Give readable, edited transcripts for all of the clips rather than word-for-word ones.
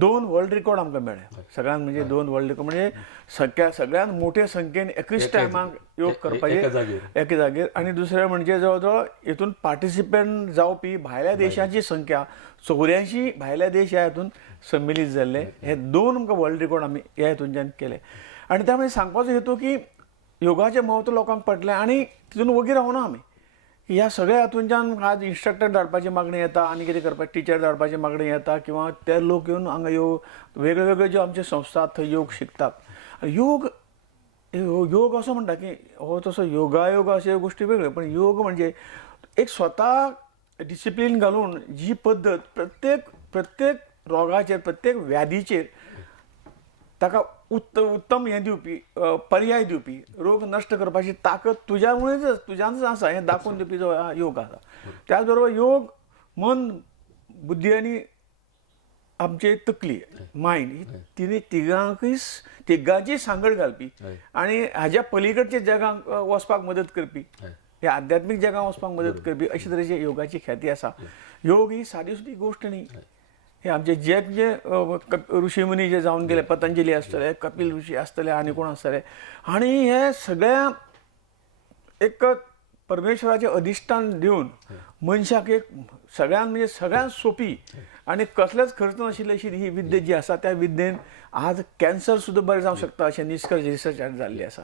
2 world record आमकां मेळ्ळे सगळ्यांत म्हणजे 2 वर्ल्ड रिकॉर्ड म्हणजे सगळ्यांत मोठे संख्येन एकच टायमाक योग करपाचे एके जागेर आणि दुसरें म्हणजे जवळ जवळ हितून पार्टिसिपंट जावपी भायल्या देशांची संख्या 84 भायल्या देश ह्या हितून सम्मिलीत जाल्ले हे 2 आमकां वर्ल्ड रिकॉर्ड आमी ह्या हितूनच्यान केले आनी त्यामुळे सांगपाचो हेतू की योगाचें म्हत्व लोकांक पटलें आनी तितून वगी रावना आमी ह्या सगळ्या हातूंच्यान आज इन्स्ट्रक्टर धाडपाची मागणी येता आनी कितें करपाक टिचर धाडपाची मागणी येता किंवा ते लोक येवन हांगा योग वेगळे वेगळे ज्यो आमचे संस्था थंय योग शिकतात योग योग असो म्हणटा की हो तसो योगायोग अशे गोश्टी वेगळ्यो पण योग म्हणजे एक स्वता डिसिप्लीन घालून जी पद्दत प्रत्येक रोगाचेर प्रत्येक व्याधीचेर ताका उत्तम हें दिवपी पर्याय दिवपी रोग नश्ट करपाची ताकद तुज्यानच आसा हें दाखोवन दिवपी जो योग आसा त्याच बरोबर योग मन बुद्धी आनी आमची तकली मायंड तिने तिगांची सांगड घालपी आनी हाज्या पलीकडच्या जगांक वचपाक मदत करपी हे आध्यात्मीक जगांक वचपाक मदत करपी अशे तरेची योगाची ख्याती आसा योग ही सादी सुदी गोश्ट न्ही हे आमचे जे ऋषीमुनी जे जावन गेले पतंजली आसतले कपिल ऋषी आसतले आनी कोण आसतले आनी हे सगळ्या एक परमेश्वराचें अधिश्ठान दिवन मनशाक एक सगळ्यात सोपी आनी कसलेच खर्च नाशिल्ली अशी ही विद्या जी आसा त्या विद्येन आज कॅन्सर सुद्दां बरें जावंक शकता अशें निश्कर्श रिसर्चान जाल्ली आसा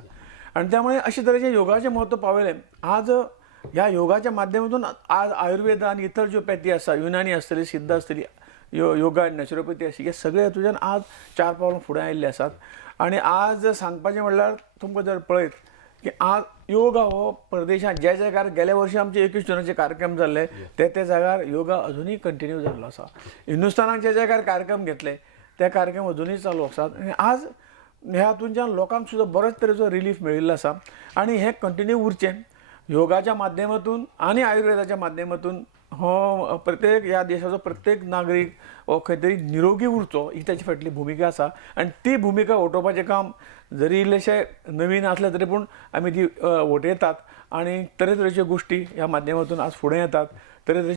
आनी त्यामुळे अशे तरेचे योगाचें म्हत्व पावयलें आज ह्या योगाच्या माध्यमातून आज आयुर्वेद आनी इतर ज्यो पॅथी आसा युनानी आसतली सिद्ध आसतली योगा नॅचरोपॅथी अशी हे सगळे हातूंच्यान आज 4 पावलां फुडें आयिल्ले आसात आनी आज सांगपाचें म्हणल्यार तुमकां जर पळयत की आज योगा हो परदेशांत ज्या जाग्यार गेल्या वर्षी आमचे 21 जुनाचे कार्यक्रम जाल्ले ते जाग्यार योगा अजुनूय कंटिन्यू जाल्लो आसा हिंदुस्थानाक ज्या जाग्यार कार्यक्रम घेतले ते कार्यक्रम अजुनूय चालू आसात आनी आज ह्या हातूंच्यान लोकांक सुद्दां बरेच तरेचो रिलीफ मेळिल्लो आसा आनी हें कंटिन्यू उरचें योगाच्या माध्यमातून आनी आयुर्वेदाच्या माध्यमातून हो प्रत्येक ह्या देशाचो प्रत्येक नागरीक हो खंय तरी निरोगी उरचो ही ताची फाटली भुमिका आसा आनी ती भुमिका ओटोवपाचें काम जरी इल्लेशें नवीन आसलें तरी पूण आमी ती ओटयतात आनी तरेतरेच्यो गोश्टी ह्या माध्यमातून आज फुडें येतात तरेतरेचे